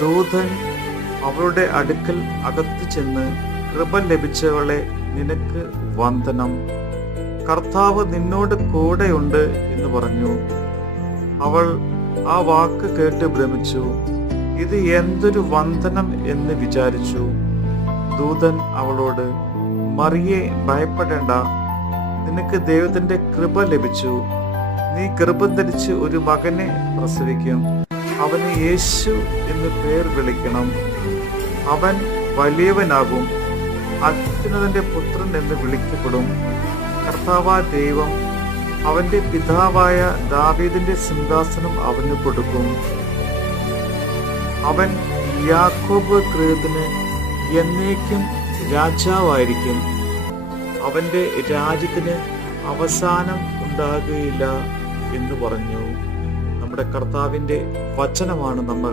ദൂതൻ അവളുടെ അടുക്കൽ അകത്തു ചെന്ന് കൃപ ലഭിച്ചവളെ നിനക്ക് വന്ദനം. കർത്താവ് നിന്നോട് കൂടെയുണ്ട് എന്ന് പറഞ്ഞു. അവൾ ആ വാക്ക് കേട്ട് ഭ്രമിച്ചു. ഇത് എന്തൊരു വന്ദനം എന്ന് വിചാരിച്ചു. ദൂതൻ അവളോട് മറിയെ ഭയപ്പെടേണ്ട. നിനക്ക് ദൈവത്തിന്റെ കൃപ ലഭിച്ചു. നീ ഗർഭം ധരിച്ച് ഒരു മകനെ പ്രസവിക്കും. അവന് യേശു എന്ന് പേർ വിളിക്കണം. അവൻ വലിയവനാകും. അത്യുന്നതന്റെ പുത്രൻ എന്ന് വിളിക്കപ്പെടും. കർത്താവ ദൈവം അവന്റെ പിതാവായ ദാവീദിന്റെ സിംഹാസനം അവന് കൊടുക്കും. അവൻ യാക്കോബ് കൃതത്തിന് എന്നേക്കും രാജാവായിരിക്കും. അവന്റെ രാജ്യത്തിന് അവസാനം ഉണ്ടാകുകയില്ല എന്ന് പറഞ്ഞു. നമ്മുടെ കർത്താവിന്റെ വചനമാണ് നമ്മൾ